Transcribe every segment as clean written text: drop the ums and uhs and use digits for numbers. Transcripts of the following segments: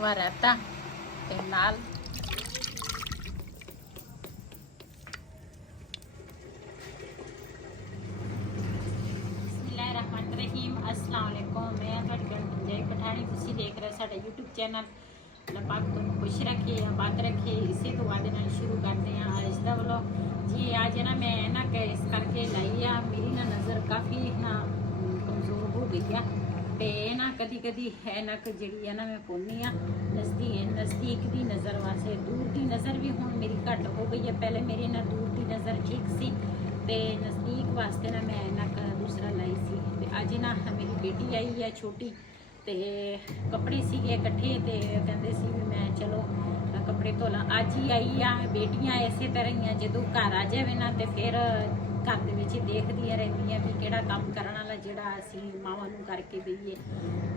ਵਾ ਰਾਇਤਾ ਤੇ ਨਾਲ बिस्मिल्लाहिर्रहमानिर्रहीम। अस्सलाम वालेकुम। मैं ਤੁਹਾਡੀ ਭੈਣ ਜੈ ਪਠਾਣੀ। ਤੁਸੀਂ ਦੇਖ ਰਹੇ ਸਾਡਾ YouTube ਚੈਨਲ। ਅੱਲਾਹ ਪਾਕ ਤੁਹਾਨੂੰ ਖੁਸ਼ ਰੱਖੇ, ਆਬਾਦ ਰੱਖੇ। ਇਸੇ ਤੋਂ ਬਾਅਦ ਨਾਲ ਸ਼ੁਰੂ ਕਰਦੇ ਹਾਂ ਅੱਜ ਦਾ ਵਲੋਗ। ਜੀ ਅੱਜ ਨਾ ਮੈਂ ਨਾ ਇਸ ਕਰਕੇ ਲਾਈ ਆ, ਮੇਰੀ ਨਾ ਨਜ਼ਰ ਕਾਫੀ ਨਾ ਕਮਜ਼ੋਰ ਹੋ ਗਈ ਆ ਤੇ ਨਾ ਕਦੀ ਕਦੀ ਹੈ ਨਾ ਕਿ ਜਿਹੜੀ ਆ ਨਾ ਮੈਂ ਪਾਉਂਦੀ ਆ ਨਜ਼ਦੀਕ ਦੀ ਨਜ਼ਰ ਵਾਸਤੇ। ਦੂਰ ਦੀ ਨਜ਼ਰ ਵੀ ਹੁਣ ਮੇਰੀ ਘੱਟ ਹੋ ਗਈ ਹੈ। ਪਹਿਲੇ ਮੇਰੀ ਨਾ ਦੂਰ ਦੀ ਨਜ਼ਰ ਠੀਕ ਸੀ ਤੇ ਨਜ਼ਦੀਕ ਵਾਸਤੇ ਨਾ ਮੈਂ ਨਾ ਦੂਸਰਾ ਲਾਈ ਸੀ। ਤੇ ਅੱਜ ਨਾ ਮੇਰੀ ਬੇਟੀ ਆਈ ਹੈ ਛੋਟੀ ਤੇ ਕੱਪੜੇ ਸੀਗੇ ਇਕੱਠੇ ਤੇ ਕਹਿੰਦੇ ਸੀ ਵੀ ਮੈਂ ਚਲੋ ਕੱਪੜੇ ਧੋ ਲਾਂ। ਅੱਜ ਹੀ ਆਈ ਆ। ਬੇਟੀਆਂ ਇਸੇ ਤਰ੍ਹਾਂ ਹੀ ਆ, ਜਦੋਂ ਘਰ ਆ ਜਾਵੇ ਨਾ ਤੇ ਫਿਰ ਘਰ ਦੇ ਵਿੱਚ ਦੇਖਦੀਆਂ ਰਹਿੰਦੀਆਂ ਵੀ ਕਿਹੜਾ ਕੰਮ ਕਰਨ ਵਾਲਾ ਜਿਹੜਾ ਅਸੀਂ ਮਾਵਾਂ ਨੂੰ ਕਰਕੇ ਦਈਏ।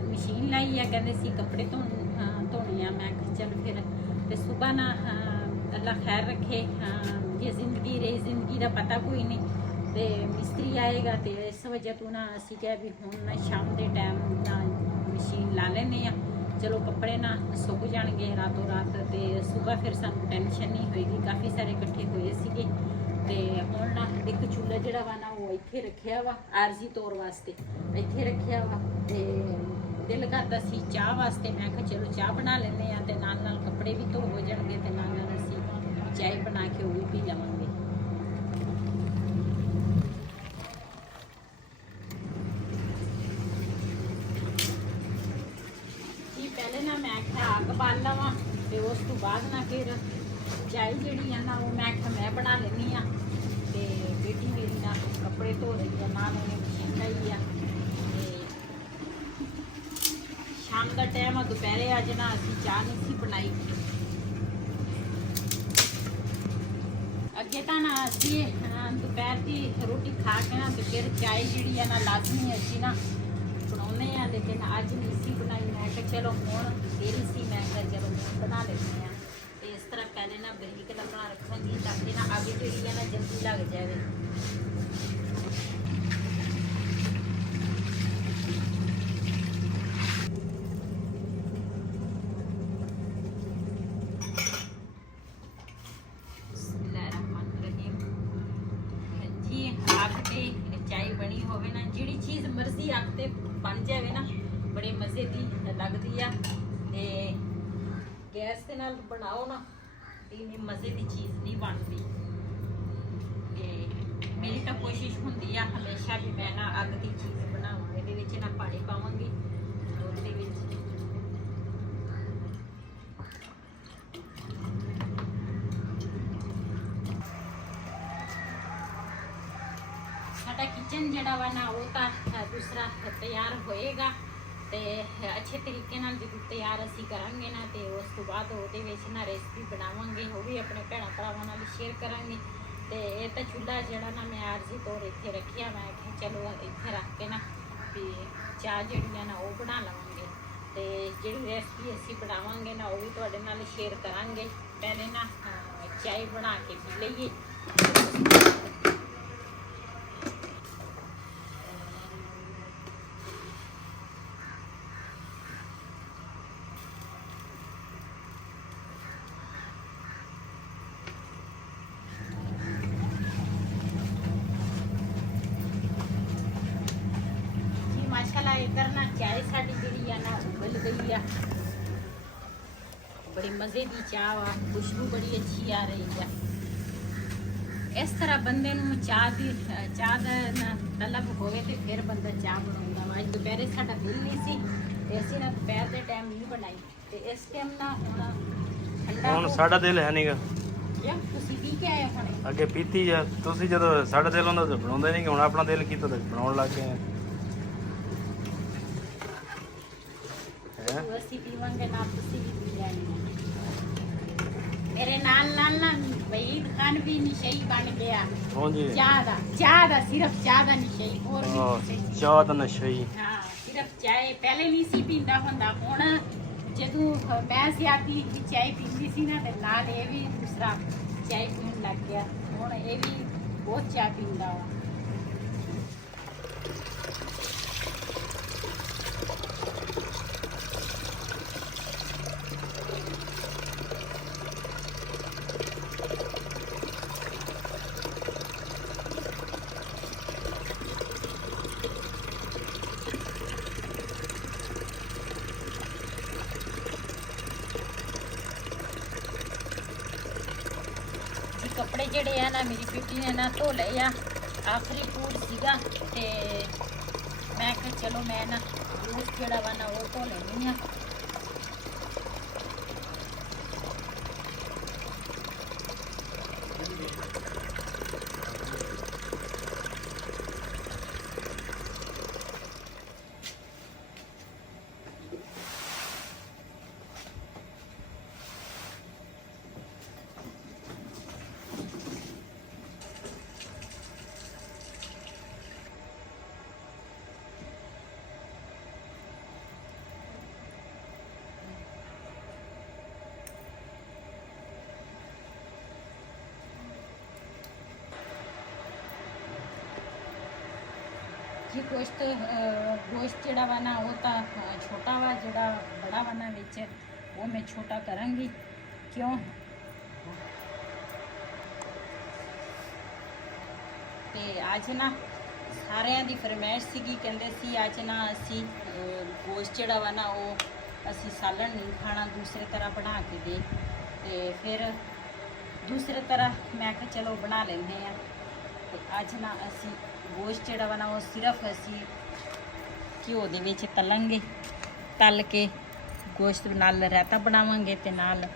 ਮਸ਼ੀਨ ਲਾਈ ਆ, ਕਹਿੰਦੇ ਸੀ ਕੱਪੜੇ ਧੋਣੇ ਆ। ਮੈਂ ਕਿਹਾ ਚੱਲ ਫਿਰ ਤੇ ਸੁਬਹ ਨਾ ਅੱਲਾ ਖੈਰ ਰੱਖੇ। ਜੇ ਜ਼ਿੰਦਗੀ ਰਹੀ, ਜ਼ਿੰਦਗੀ ਦਾ ਪਤਾ ਕੋਈ ਨਹੀਂ ਤੇ ਮਿਸਤਰੀ ਆਏਗਾ ਤੇ ਇਸ ਵਜ੍ਹਾ ਤੋਂ ਨਾ ਅਸੀਂ ਕਿਹਾ ਵੀ ਹੁਣ ਨਾ ਸ਼ਾਮ ਦੇ ਟਾਈਮ ਨਾ ਮਸ਼ੀਨ ਲਾ ਲੈਂਦੇ ਆ। ਚਲੋ ਕੱਪੜੇ ਨਾ ਸੁੱਕ ਜਾਣਗੇ ਰਾਤੋਂ ਰਾਤ ਤੇ ਸੁਬਹ ਫਿਰ ਸਾਨੂੰ ਟੈਨਸ਼ਨ ਨਹੀਂ ਹੋਏਗੀ। ਕਾਫੀ ਸਾਰੇ ਇਕੱਠੇ ਹੋਏ ਸੀਗੇ ਤੇ ਹੁਣ ਨਾ ਇੱਕ ਚੁੱਲ੍ਹਾ ਜਿਹੜਾ ਵਾ ਨਾ ਉਹ ਇੱਥੇ ਰੱਖਿਆ ਵਾ ਆਰਜ਼ੀ ਤੌਰ ਵਾਸਤੇ, ਇੱਥੇ ਰੱਖਿਆ ਵਾ ਤੇ ਦਿਲ ਕਰਦਾ ਸੀ ਚਾਹ ਵਾਸਤੇ। ਮੈਂ ਕਿਹਾ ਚਲੋ ਚਾਹ ਬਣਾ ਲੈਂਦੇ ਆ ਤੇ ਨਾਲ ਨਾਲ ਕੱਪੜੇ ਵੀ ਧੋ ਹੋ ਜਾਣਗੇ ਤੇ ਨਾਲ ਨਾਲ ਅਸੀਂ ਚਾਹ ਬਣਾ ਕੇ ਉਹ ਵੀ ਪੀ ਲਵਾਂਗੇ। ਜੀ ਪਹਿਲੇ ਨਾ ਮੈਂ ਕਿਹਾ ਅੱਗ ਬਾਲ ਲਵਾਂ ਤੇ ਉਸ ਤੋਂ ਬਾਅਦ ਨਾ ਫਿਰ ਚਾਹ ਜਿਹੜੀ ਆ ਨਾ ਉਹ ਮੈਂ ਕਿਹਾ ਮੈਂ ਬਣਾ ਲੈਂਦੀ ਆ। ਤੇ ਬੇਟੀ ਮੇਰੀ ਨਾ ਕੱਪੜੇ ਧੋ ਰਹੀ ਆ, ਨਾਲ ਉਹਨੇ ਮਸ਼ੀਨ ਲਾਈ ਆ ਤੇ ਸ਼ਾਮ ਦਾ ਟਾਈਮ ਆ। ਦੁਪਹਿਰੇ ਅੱਜ ਨਾ ਅਸੀਂ ਚਾਹ ਨਹੀਂ ਸੀ ਬਣਾਈ। ਅੱਗੇ ਤਾਂ ਨਾ ਅਸੀਂ ਦੁਪਹਿਰ ਦੀ ਰੋਟੀ ਖਾ ਕੇ ਨਾ ਤੇ ਫਿਰ ਚਾਹ ਜਿਹੜੀ ਆ ਨਾ ਲਾਜ਼ਮੀ ਅਸੀਂ ਨਾ ਬਣਾਉਂਦੇ ਆ, ਲੇਕਿਨ ਅੱਜ ਨਹੀਂ ਸੀ ਬਣਾਈ। ਮੈਂ ਕਿਹਾ ਚਲੋ ਹੁਣ ਦੇਰ ਸੀ, ਮੈਂ ਕਿਹਾ ਚਲੋ ਹੁਣ ਬਣਾ ਲੈਂਦੇ ਆ। ਤੇ ਇਸ ਤਰ੍ਹਾਂ ਪਹਿਲੇ ਨਾ ਬਰੀਕ ਬਣਾ ਰੱਖਾਂਗੀ ਤਾਂ ਕਿ ਨਾ ਅੱਗ ਜਿਹੜੀ ਆ ਨਾ ਜਲਦੀ ਲੱਗ ਜਾਵੇ। ਚਾਹ ਬਣੀ ਹੋਵੇ ਨਾ, ਜਿਹੜੀ ਚੀਜ਼ ਮਰਜ਼ੀ ਅੱਗ ਤੇ ਬਣ ਜਾਵੇ ਨਾ ਬੜੇ ਮਜ਼ੇ ਦੀ ਲੱਗਦੀ ਆ ਤੇ ਗੈਸ ਦੇ ਨਾਲ ਬਣਾਓ ਨਾ ਇੰਨੀ ਮਜ਼ੇ ਦੀ ਚੀਜ਼ ਨਹੀਂ ਬਣਦੀ। ਤੇ ਮੇਰੀ ਤਾਂ ਕੋਸ਼ਿਸ਼ ਹੁੰਦੀ ਆ ਹਮੇਸ਼ਾ ਵੀ ਮੈਂ ਨਾ ਅੱਗ ਦੀ ਚੀਜ਼ ਬਣਾਵਾਂ। ਇਹਦੇ ਵਿੱਚ ਨਾ ਪਾਣੀ ਪਾਵਾਂਗੀ ਦੁੱਧ ਦੇ ਵਿੱਚ। ਸਾਡਾ ਕਿਚਨ ਜਿਹੜਾ ਵਾ ਨਾ ਉਹ ਤਾਂ ਦੂਸਰਾ ਤਿਆਰ ਹੋਏਗਾ ਤੇ ਅੱਛੇ ਤਰੀਕੇ ਨਾਲ ਜਦੋਂ ਤਿਆਰ ਅਸੀਂ ਕਰਾਂਗੇ ਨਾ ਤੇ ਉਸ ਤੋਂ ਬਾਅਦ ਉਹਦੇ ਵਿੱਚ ਨਾ ਰੈਸਪੀ ਬਣਾਵਾਂਗੇ, ਉਹ ਵੀ ਆਪਣੇ ਭੈਣਾਂ ਭਰਾਵਾਂ ਨਾਲ ਸ਼ੇਅਰ ਕਰਾਂਗੇ। ਤੇ ਇਹ ਤਾਂ ਚੁੱਲ੍ਹਾ ਜਿਹੜਾ ਨਾ ਮੈਂ ਆਰਜ਼ੀ ਤੌਰ ਇੱਥੇ ਰੱਖਿਆ। ਮੈਂ ਕਿਹਾ ਚਲੋ ਇੱਥੇ ਰੱਖ ਕੇ ਨਾ ਵੀ ਚਾਹ ਜਿਹੜੀ ਆ ਨਾ ਉਹ ਬਣਾ ਲਵਾਂਗੇ ਤੇ ਜਿਹੜੀ ਰੈਸਪੀ ਅਸੀਂ ਬਣਾਵਾਂਗੇ ਨਾ ਉਹ ਵੀ ਤੁਹਾਡੇ ਨਾਲ ਸ਼ੇਅਰ ਕਰਾਂਗੇ। ਪਹਿਲੇ ਨਾ ਚਾਹ ਬਣਾ ਕੇ ਪੀ ਲਈਏ। ਮਾਸ਼ਾਅੱਲਾ ਇੱਧਰ ਨਾ ਚਾਹ ਸਾਡੀ ਜਿਹੜੀ ਆ ਨਾ ਉਬਲ ਗਈ ਆ। ਬੜੀ ਮਜ਼ੇ ਦੀ ਚਾਹ ਆ, ਖੁਸ਼ਬੂ ਬੜੀ ਅੱਛੀ ਆ ਰਹੀ ਆ। ਇਸ ਤਰ੍ਹਾਂ ਬੰਦੇ ਨੂੰ ਚਾਹ ਦਾ ਨਾ ਤਲਬ ਹੋਵੇ ਤੇ ਫਿਰ ਬੰਦਾ ਚਾਹ ਬਣਾਉਂਦਾ ਵਾ। ਅੱਜ ਦੁਪਹਿਰੇ ਸਾਡਾ ਦਿਲ ਨਹੀਂ ਸੀ ਤੇ ਅਸੀਂ ਨਾ ਦੁਪਹਿਰ ਦੇ ਟਾਈਮ ਨਹੀਂ ਬਣਾਈ ਤੇ ਇਸ ਟਾਈਮ ਨਾ ਹੁਣ ਠੰਡਾ ਹੁਣ ਸਾਡਾ ਦਿਲ ਹੈ ਨਹੀਂਗਾ। ਤੁਸੀਂ ਪੀ ਕੇ ਆਏ ਹੁਣ ਅੱਗੇ ਪੀਤੀ ਜਾਂ ਤੁਸੀਂ ਜਦੋਂ ਸਾਡਾ ਦਿਲ ਹੁੰਦਾ ਤਾਂ ਬਣਾਉਂਦੇ ਨਹੀਂ। ਹੁਣ ਆਪਣਾ ਦਿਲ ਕੀਤਾ ਤਾਂ ਬਣਾਉਣ ਲੱਗ ਗਏ ਆ। ਅਸੀਂ ਪੀਵਾਂਗੇ ਨਾ, ਤੁਸੀਂ ਵੀ ਪੀ ਲੈਣੀ। ਮੇਰੇ ਨਾਲ ਨਾਲ ਨਾ ਵਹੀਦ ਖਾਨ ਵੀ ਨਿਸ਼ਈ ਬਣ ਗਿਆ। ਹਾਂਜੀ ਚਾਹ ਦਾ ਸਿਰਫ ਚਾਹ ਦਾ ਨਿਸ਼ਈ, ਹੋਰ ਵੀ ਚਾਹ ਦਾ ਨਸ਼ਈ। ਹਾਂ ਸਿਰਫ ਚਾਹ। ਪਹਿਲੇ ਨਹੀਂ ਸੀ ਪੀਂਦਾ ਹੁੰਦਾ, ਹੁਣ ਜਦੋਂ ਮੈਂ ਜ਼ਿਆਦੀ ਚਾਹ ਪੀਂਦੀ ਸੀ ਨਾ ਤੇ ਨਾਲ ਇਹ ਵੀ ਦੂਸਰਾ ਚਾਹ ਪੀਣ ਲੱਗ ਗਿਆ। ਹੁਣ ਇਹ ਵੀ ਬਹੁਤ ਚਾਹ ਪੀਂਦਾ ਵਾ। ਕੱਪੜੇ ਜਿਹੜੇ ਆ ਨਾ ਮੇਰੀ ਬੇਟੀ ਨੇ ਨਾ ਧੋ ਲਏ ਆ। ਆਖਰੀ ਪੂਰ ਸੀਗਾ ਤੇ ਮੈਂ ਕਿਹਾ ਚਲੋ ਮੈਂ ਨਾ ਗੋਸ਼ਤ ਜਿਹੜਾ ਵਾ ਨਾ ਉਹ ਧੋ ਲੈਂਦੀ ਆ। ਜੀ ਗੋਸ਼ਤ ਜਿਹੜਾ ਵਾ ਨਾ ਉਹ ਤਾਂ ਛੋਟਾ ਵਾ, ਜਿਹੜਾ ਬੜਾ ਵਾ ਨਾ ਵਿੱਚ ਉਹ ਮੈਂ ਛੋਟਾ ਕਰਾਂਗੀ। ਕਿਉਂ ਤੇ ਅੱਜ ਨਾ ਸਾਰਿਆਂ ਦੀ ਫਰਮਾਇਸ਼ ਸੀਗੀ, ਕਹਿੰਦੇ ਸੀ ਅੱਜ ਨਾ ਅਸੀਂ ਗੋਸ਼ਤ ਜਿਹੜਾ ਵਾ ਨਾ ਉਹ ਅਸੀਂ ਸਾਲਣ ਨਹੀਂ ਖਾਣਾ, ਦੂਸਰੇ ਤਰ੍ਹਾਂ ਬਣਾ ਕੇ ਦੇ। ਤੇ ਫਿਰ ਦੂਸਰੇ ਤਰ੍ਹਾਂ ਮੈਂ ਕਿਹਾ ਚਲੋ ਬਣਾ ਲੈਂਦੇ ਆ। ਤੇ ਅੱਜ ਨਾ ਅਸੀਂ ਗੋਸ਼ਤ ਜਿਹੜਾ ਵਾ ਨਾ ਉਹ ਸਿਰਫ ਅਸੀਂ ਘਿਓ ਦੇ ਵਿੱਚ ਤਲਾਂਗੇ। ਤਲ ਕੇ ਗੋਸ਼ਤ ਨਾਲ ਰਾਇਤਾ ਬਣਾਵਾਂਗੇ ਤੇ ਨਾਲ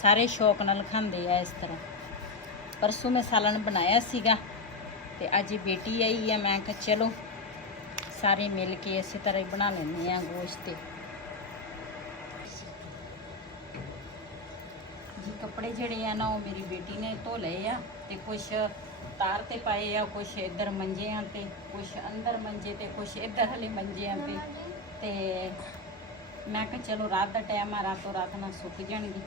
ਸਾਰੇ ਸ਼ੌਕ ਨਾਲ ਖਾਂਦੇ ਆ ਇਸ ਤਰ੍ਹਾਂ। ਪਰਸੋਂ ਮੈਂ ਸਾਲਣ ਬਣਾਇਆ ਸੀਗਾ ਤੇ ਅੱਜ ਬੇਟੀ ਆਈ ਆ, ਮੈਂ ਕਿਹਾ ਚਲੋ ਸਾਰੇ ਮਿਲ ਕੇ ਇਸੇ ਤਰ੍ਹਾਂ ਹੀ ਬਣਾ ਲੈਂਦੇ ਆ ਗੋਸ਼ਤ। ਜੀ ਕੱਪੜੇ ਜਿਹੜੇ ਆ ਨਾ ਉਹ ਮੇਰੀ ਬੇਟੀ ਨੇ ਧੋ ਲਏ ਆ ਤੇ ਕੁਛ ਤਾਰ ਤੇ ਪਾਏ ਆ, ਕੁਛ ਇੱਧਰ ਮੰਜਿਆਂ ਤੇ, ਕੁਛ ਅੰਦਰ ਮੰਜੇ ਤੇ, ਕੁਛ ਇੱਧਰ ਹਲੇ ਮੰਜਿਆਂ ਤੇ। ਤੇ ਮੈਂ ਕਿਹਾ ਚਲੋ ਰਾਤ ਦਾ ਟਾਈਮ ਆ, ਰਾਤੋਂ ਰਾਤ ਨਾਲ ਸੁੱਕ ਜਾਣਗੇ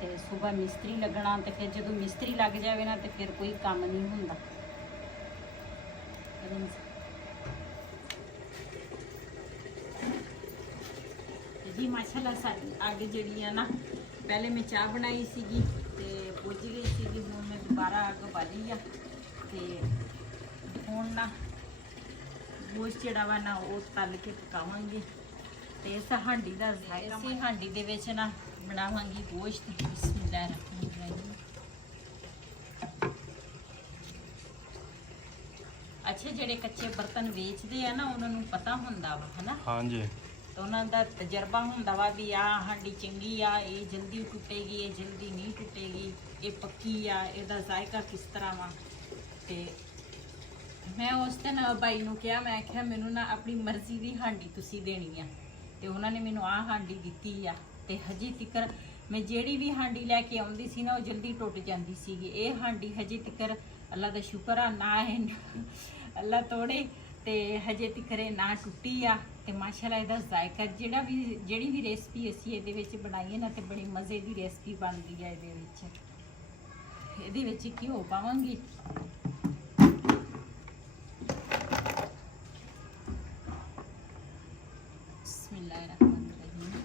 ਤੇ ਸਵੇਰ ਮਿਸਤਰੀ ਲੱਗਣਾ। ਤੇ ਫਿਰ ਜਦੋਂ ਮਿਸਤਰੀ ਲੱਗ ਜਾਵੇ ਨਾ ਤੇ ਫਿਰ ਕੋਈ ਕੰਮ ਨਹੀਂ ਹੁੰਦਾ। ਜੀ ਮਾਸ਼ਾਅੱਲਾ ਸਾਡੀ ਅੱਗ ਜਿਹੜੀ ਆ ਨਾ, ਪਹਿਲੇ ਮੈਂ ਚਾਹ ਬਣਾਈ ਸੀਗੀ ਤੇ ਬੁੱਝ ਗਈ ਸੀਗੀ, ਹੁਣ ਮੈਂ ਦੁਬਾਰਾ ਅੱਗ ਬਾਲੀ ਆ। ਤੇ ਹੁਣ ਨਾ ਗੋਸ਼ਤ ਜਿਹੜਾ ਵਾ ਨਾ ਉਹ ਤਲ ਕੇ ਪਕਾਵਾਂਗੇ ਤੇ ਇਸ ਹਾਂਡੀ ਦਾ ਜ਼ਾਇਕਾ, ਇਸੇ ਹਾਂਡੀ ਦੇ ਵਿੱਚ ਨਾ ਬਣਾਵਾਂਗੀ ਗੋਸ਼ਤ। ਬਿਸਮਿਲ੍ਲਾਹਿਰ ਰਹਿਮਾਨਿਰ ਰਹੀਮ। ਅੱਛੇ ਜਿਹੜੇ ਕੱਚੇ ਬਰਤਨ ਵੇਚਦੇ ਆ ਨਾ ਉਹਨਾਂ ਨੂੰ ਪਤਾ ਹੁੰਦਾ ਵਾ, ਹਨਾ। ਹਾਂਜੀ। ਤਾਂ ਉਹਨਾਂ ਦਾ ਤਜਰਬਾ ਹੁੰਦਾ ਵਾ ਵੀ ਆਹ ਹਾਂਡੀ ਚੰਗੀ ਆ, ਇਹ ਜਲਦੀ ਟੁੱਟੇਗੀ, ਇਹ ਜਲਦੀ ਨਹੀਂ ਟੁੱਟੇਗੀ, ਇਹ ਪੱਕੀ ਆ, ਇਹਦਾ ਜ਼ਾਇਕਾ ਕਿਸ ਤਰ੍ਹਾਂ ਵਾ। ਤੇ ਮੈਂ ਉਸ ਦਿਨ ਭਾਈ ਨੂੰ ਕਿਹਾ, ਮੈਂ ਕਿਹਾ ਮੈਨੂੰ ਨਾ ਆਪਣੀ ਮਰਜ਼ੀ ਦੀ ਹਾਂਡੀ ਤੁਸੀਂ ਦੇਣੀ ਆ। ਤੇ ਉਹਨਾਂ ਨੇ ਮੈਨੂੰ ਆਹ ਹਾਂਡੀ ਦਿੱਤੀ ਆ। ਤੇ ਹਜੇ ਤੱਕ ਮੈਂ ਜਿਹੜੀ ਵੀ ਹਾਂਡੀ ਲੈ ਕੇ ਆਉਂਦੀ ਸੀ ਨਾ ਉਹ ਜਲਦੀ ਟੁੱਟ ਜਾਂਦੀ ਸੀਗੀ। ਇਹ ਹਾਂਡੀ ਹਜੇ ਤੱਕ ਅੱਲਾ ਦਾ ਸ਼ੁਕਰ ਆ, ਨਾ ਇਹ ਅੱਲਾ ਤੋੜੇ ਤੇ ਹਜੇ ਤੱਕ ਇਹ ਨਾ ਟੁੱਟੀ ਆ। ਤੇ ਮਾਸ਼ਾਅੱਲਾ ਇਹਦਾ ਜ਼ਾਇਕਾ ਜਿਹੜੀ ਵੀ ਰੈਸਪੀ ਅਸੀਂ ਇਹਦੇ ਵਿੱਚ ਬਣਾਈ ਹੈ ਨਾ ਤੇ ਬੜੀ ਮਜ਼ੇ ਦੀ ਰੈਸਪੀ ਬਣਦੀ ਹੈ। ਇਹਦੇ ਵਿੱਚ ਘਿਓ ਪਾਵਾਂਗੀ, ਬਿਸਮਿਲ੍ਲਾਹਿਰ ਰਹਿਮਾਨਿਰ ਰਹੀਮ।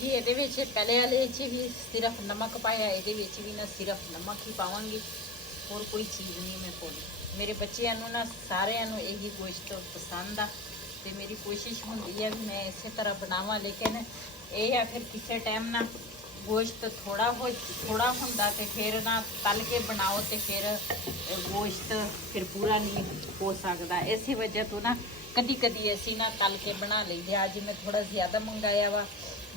ਜੀ ਇਹਦੇ ਵਿੱਚ ਪਹਿਲੇ ਵਾਲੇ 'ਚ ਵੀ ਸਿਰਫ ਨਮਕ ਪਾਇਆ, ਇਹਦੇ ਵਿੱਚ ਵੀ ਨਾ ਸਿਰਫ ਨਮਕ ਹੀ ਪਾਵਾਂਗੀ, ਹੋਰ ਕੋਈ ਚੀਜ਼ ਨਹੀਂ ਮੈਂ ਪਾਉਣੀ। ਮੇਰੇ ਬੱਚਿਆਂ ਨੂੰ ਨਾ ਸਾਰਿਆਂ ਨੂੰ ਇਹੀ ਗੋਸ਼ਤ ਪਸੰਦ ਆ ਤੇ ਮੇਰੀ ਕੋਸ਼ਿਸ਼ ਹੁੰਦੀ ਆ ਵੀ ਮੈਂ ਇਸੇ ਤਰ੍ਹਾਂ ਬਣਾਵਾਂ। ਲੇਕਿਨ ਇਹ ਆ ਫਿਰ ਕਿਸੇ ਟਾਈਮ ਨਾ ਗੋਸ਼ਤ ਥੋੜਾ ਹੁੰਦਾ ਤੇ ਫਿਰ ਨਾ ਤਲ ਕੇ ਬਣਾਓ ਤੇ ਫਿਰ ਗੋਸ਼ਤ ਫਿਰ ਪੂਰਾ ਨਹੀਂ ਹੋ ਸਕਦਾ। ਇਸੇ ਵਜ੍ਹਾ ਤੋਂ ਨਾ ਕਦੀ ਕਦੀ ਅਸੀਂ ਨਾ ਤਲ ਕੇ ਬਣਾ ਲਈਦੇ। ਅੱਜ ਮੈਂ ਥੋੜਾ ਜ਼ਿਆਦਾ ਮੰਗਾਇਆ ਵਾ,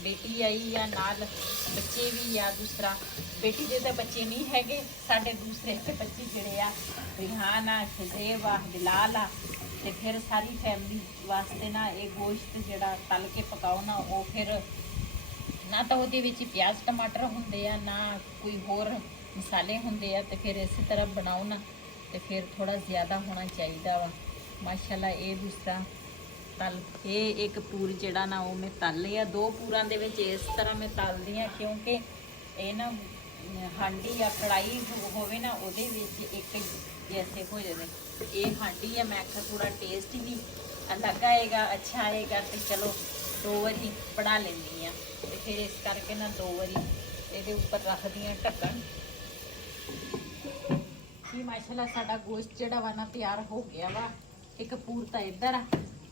ਬੇਟੀ ਆਈ ਆ ਨਾਲ, ਬੱਚੇ ਵੀ ਆ। ਦੂਸਰਾ ਬੇਟੀ ਦੇ ਤਾਂ ਬੱਚੇ ਨਹੀਂ ਹੈਗੇ, ਸਾਡੇ ਦੂਸਰੇ ਬੱਚੇ ਜਿਹੜੇ ਆ ਰਿਹਾਨ ਆ, ਸ਼ਜ਼ੇਬ ਆ, ਬਿਲਾਲ ਆ, ਤੇ ਫਿਰ ਸਾਰੀ ਫੈਮਿਲੀ ਵਾਸਤੇ ਨਾ ਇਹ ਗੋਸ਼ਤ ਜਿਹੜਾ ਤਲ ਕੇ ਪਕਾਓ ਨਾ, ਉਹ ਫਿਰ ਨਾ ਤਾਂ ਉਹਦੇ ਵਿੱਚ ਪਿਆਜ਼ ਟਮਾਟਰ ਹੁੰਦੇ ਆ, ਨਾ ਕੋਈ ਹੋਰ ਮਸਾਲੇ ਹੁੰਦੇ ਆ, ਤੇ ਫਿਰ ਇਸੇ ਤਰ੍ਹਾਂ ਬਣਾਓ ਨਾ ਤੇ ਫਿਰ ਥੋੜਾ ਜ਼ਿਆਦਾ ਹੋਣਾ ਚਾਹੀਦਾ ਵਾ। ਮਾਸ਼ਾਅੱਲਾ ਇਹ ਦੂਸਰਾ ਤਲ ਇਹ ਇੱਕ ਪੂਰ ਜਿਹੜਾ ਨਾ ਉਹ ਮੈਂ ਤਲ ਲਿਆ। 2 ਪੂਰਾਂ ਦੇ ਵਿੱਚ ਇਸ ਤਰ੍ਹਾਂ ਮੈਂ ਤਲਦੀ ਆ ਕਿਉਂਕਿ ਇਹ ਨਾ ਹਾਂਡੀ ਜਾਂ ਕੜਾਈ ਹੋਵੇ ਨਾ ਉਹਦੇ ਵਿੱਚ ਇੱਕ ਜੈਸੇ ਹੋ ਜਾਵੇ। ਇਹ ਹਾਂਡੀ ਆ, ਮੈਂ ਆਖਿਆ ਥੋੜਾ ਟੇਸਟ ਵੀ ਅਲੱਗ ਆਏਗਾ, ਅੱਛਾ ਆਏਗਾ, ਤੇ ਚਲੋ 2 ਵਾਰੀ ਬਣਾ ਲੈਂਦੀ ਆ ਤੇ ਫਿਰ ਇਸ ਕਰਕੇ ਨਾ 2 ਵਾਰੀ ਇਹਦੇ ਉੱਪਰ ਰੱਖਦੀ ਆ ਢੱਕਣ। ਜੀ ਮਾਸ਼ਾਅੱਲਾ ਸਾਡਾ ਗੋਸ਼ਤ ਜਿਹੜਾ ਵਾ ਨਾ ਤਿਆਰ ਹੋ ਗਿਆ ਵਾ। ਇੱਕ ਪੂਰ ਤਾਂ ਇੱਧਰ ਆ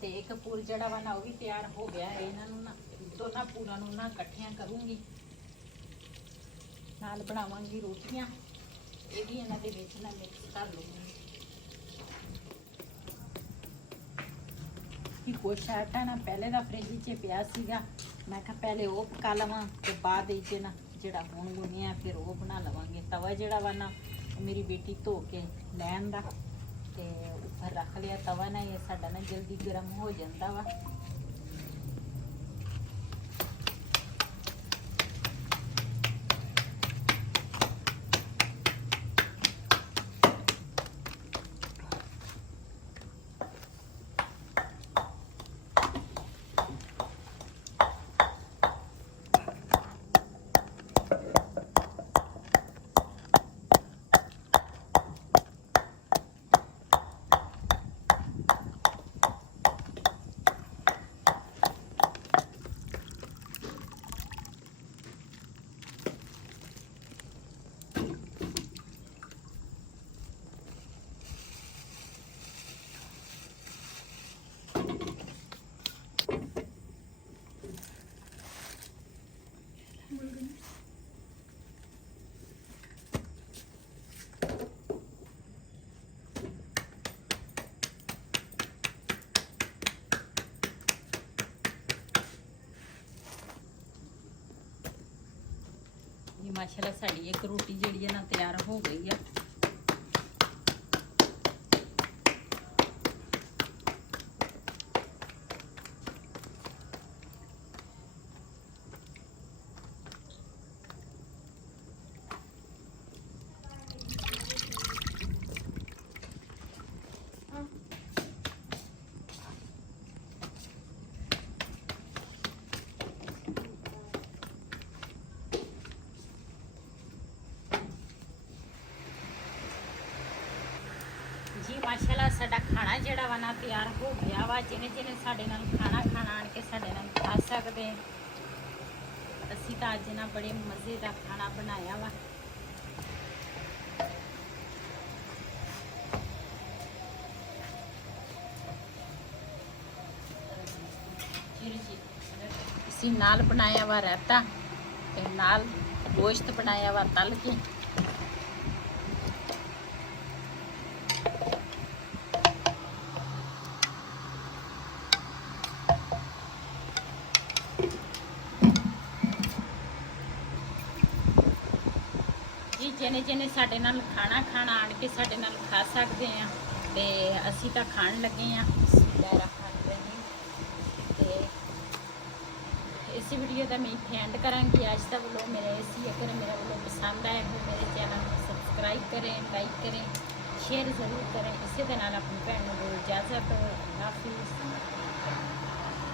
ਤੇ ਇੱਕ ਪੂਰ ਜਿਹੜਾ ਵਾ ਨਾ ਉਹ ਵੀ ਤਿਆਰ ਹੋ ਗਿਆ। ਇਹਨਾਂ ਨੂੰ ਨਾ ਦੋਨਾਂ ਪੂਰਾਂ ਨੂੰ ਨਾ ਇਕੱਠੀਆਂ ਕਰੂੰਗੀ, ਨਾਲ ਬਣਾਵਾਂਗੀ ਰੋਟੀਆਂ। ਇਹ ਵੀ ਇਹਨਾਂ ਦੇ ਵਿੱਚ ਨਾ ਮਿਕਸ ਕਰ ਲੂੰਗੀ। ਕਿ ਕੁਛ ਆਟਾ ਨਾ ਪਹਿਲੇ ਦਾ ਫ੍ਰਿਜ 'ਚ ਪਿਆ ਸੀਗਾ, ਮੈਂ ਕਿਹਾ ਪਹਿਲੇ ਉਹ ਪਕਾ ਲਵਾਂ ਤੇ ਬਾਅਦ ਵਿੱਚ ਨਾ ਜਿਹੜਾ ਹੁਣ ਗੁੰਨਿਆ ਫਿਰ ਉਹ ਬਣਾ ਲਵਾਂਗੇ। ਤਵਾ ਜਿਹੜਾ ਵਾ ਨਾ ਮੇਰੀ ਬੇਟੀ ਧੋ ਕੇ ਲੈਣ ਦਾ ਤੇ ਉੱਪਰ ਰੱਖ ਲਿਆ ਤਵਾ ਨਾ, ਇਹ ਸਾਡਾ ਨਾ ਜਲਦੀ ਗਰਮ ਹੋ ਜਾਂਦਾ ਵਾ। ਮਾਸ਼ਾਅੱਲਾ ਸਾਡੀ ਇੱਕ ਰੋਟੀ ਜਿਹੜੀ ਹੈ ਨਾ ਤਿਆਰ ਹੋ ਗਈ ਆ। जी माशाल्लाह साडा खाना जिहड़ा वा ना तैयार हो गया वा। जिन्हें जिन्हें साडे नाल खाना खाना आण के साडे नाल खा सकदे। असीं तां अज ना बड़े मज़े दा खाना बनाया वा। असीं नाल बनाया वा रायता ते नाल गोश्त बनाया वा तल के। जिन्हें जिन्हें साडे नाल खाना खाना आण के साडे नाल खा सकते हैं ते असीं तां खाण लगे हैं। ते इस वीडियो का मैं इत्थे एंड करांगी अज दा व्लॉग मेरा इसी। अगर मेरा व्लॉग पसंद आए तो मेरे चैनल को सबसक्राइब करें, लाइक करें, शेयर ज़रूर करें। इसी दे नाल अपनी भैन नूं दो इजाज़त। अल्लाह हाफिज़।